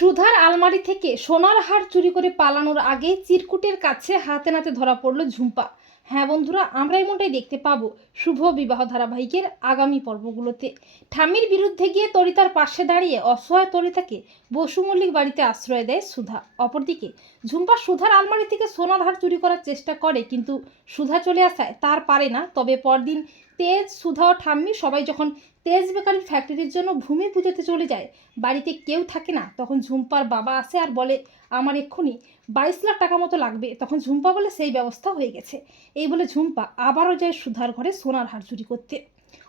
সুধার আলমারি থেকে সোনার হার চুরি করে পালানোর আগে চিরকুটের কাছে হাতে নাতে ধরা পড়ল ঝুম্পা। হ্যাঁ বন্ধুরা, আমরা এমনটাই দেখতে পাবো শুভ বিবাহ ধারাবাহিকের আগামী পর্বগুলোতে। ঠামির বিরুদ্ধে গিয়ে তরিতার পাশে দাঁড়িয়ে অসহায় তরিতাকে বসু মল্লিক বাড়িতে আশ্রয় দেয় সুধা। অপরদিকে, ঝুম্পা সুধার আলমারি থেকে সোনার হার চুরি করার চেষ্টা করে, কিন্তু সুধা চলে আসায় তার পারে না। তবে পরদিন তেজ, সুধা ঠাম্মি সবাই যখন তেজ বেকারির ফ্যাক্টরির জন্য ভূমি পুজোতে চলে যায়, বাড়িতে কেউ থাকে না, তখন ঝুম্পার বাবা আসে আর বলে, আমার এক্ষুনি বাইশ লাখ টাকা মতো লাগবে। তখন ঝুম্পা বলে, সেই ব্যবস্থা হয়ে গেছে। এই বলে ঝুম্পা আবারও যায় সুধার ঘরে সোনার হার চুরি করতে।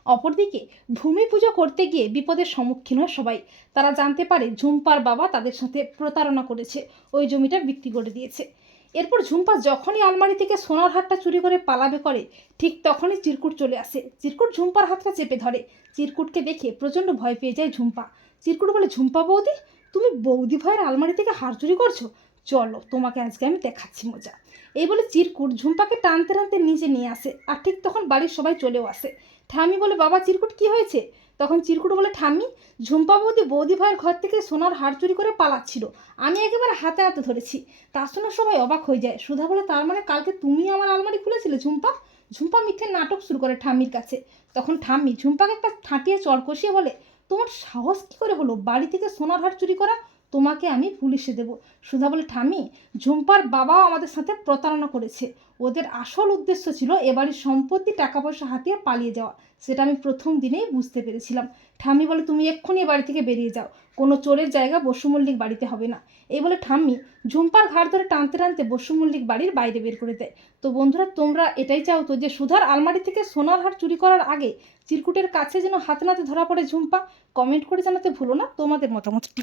অপরদিকে ভূমি পুজো করতে গিয়ে বিপদের সম্মুখীন হয় সবাই। তারা জানতে পারে ঝুম্পার বাবা তাদের সাথে প্রতারণা করেছে, ওই জমিটা বিক্রি করে দিয়েছে। এরপর ঝুম্পা যখনই আলমারি থেকে সোনার হারটা চুরি করে পালাবে করে, ঠিক তখনই চিরকুট চলে আসে। চিরকুট ঝুম্পার হাতটা চেপে ধরে। চিরকুটকে দেখে প্রচণ্ড ভয় পেয়ে যায় ঝুম্পা। চিরকুট বলে, ঝুম্পা বৌদি, তুমি বৌদি ভয়ের আলমারি থেকে হার চুরি করছ? চলো, তোমাকে আজকে আমি দেখাচ্ছি মজা। এই বলে চিরকুট ঝুম্পাকে টানতে টানতে নিচে নিয়ে আসে, আর ঠিক তখন বাড়ির সবাই চলেও আসে। ঠামি বলে, বাবা, চিরকুট কি হয়েছে? তখন চিরকুট বলে, ঠাম্মি, ঝুম্পা বৌদি বৌদি ভাইয়ের ঘর থেকে সোনার হার চুরি করে পালাচ্ছিল। আমি একেবারে হাতে হাতে ধরেছি। তার শুনে সবাই অবাক হয়ে যায়। সুধা বলে, তার মানে কালকে তুমি আমার আলমারি খুলেছিলে, ঝুম্পা? ঝুম্পা মিথ্যে নাটক শুরু করে ঠাম্মির কাছে। তখন ঠাম্মি ঝুম্পাকে একটা ঠাঁটিয়ে চর কষিয়ে বলে, তোমার সাহস কী করে হলো? বাড়ি থেকে সোনার হার চুরি করা তোমাকে আমি পুলিশে দেব। সুধা বলে, ঠাম্মি, ঝুম্পার বাবাও আমাদের সাথে প্রতারণা করেছে। ওদের আসল উদ্দেশ্য ছিল এবাড়ির সম্পত্তি টাকা পয়সা হাতিয়ে পালিয়ে যাওয়া। সেটা আমি প্রথম দিনেই বুঝতে পেরেছিলাম। ঠাম্মি বলে, তুমি এক্ষুনি বাড়ি থেকে বেরিয়ে যাও। কোনো চোরের জায়গা বসু মল্লিক বাড়িতে হবে না। এই বলে, ঠাম্মি, ঝুম্পার ঘাড় ধরে টানতে টানতে বসু মল্লিক বাড়ির বাইরে বের করে দেয়। তো বন্ধুরা, তোমরা এটাই চাও তো যে, সুধার আলমারি থেকে সোনার হার চুরি করার আগে চিরকুটের কাছে যেন হাতে নাতে ধরা পড়ে ঝুম্পা? কমেন্ট করে জানাতে ভুলো না তোমাদের মতামতটি।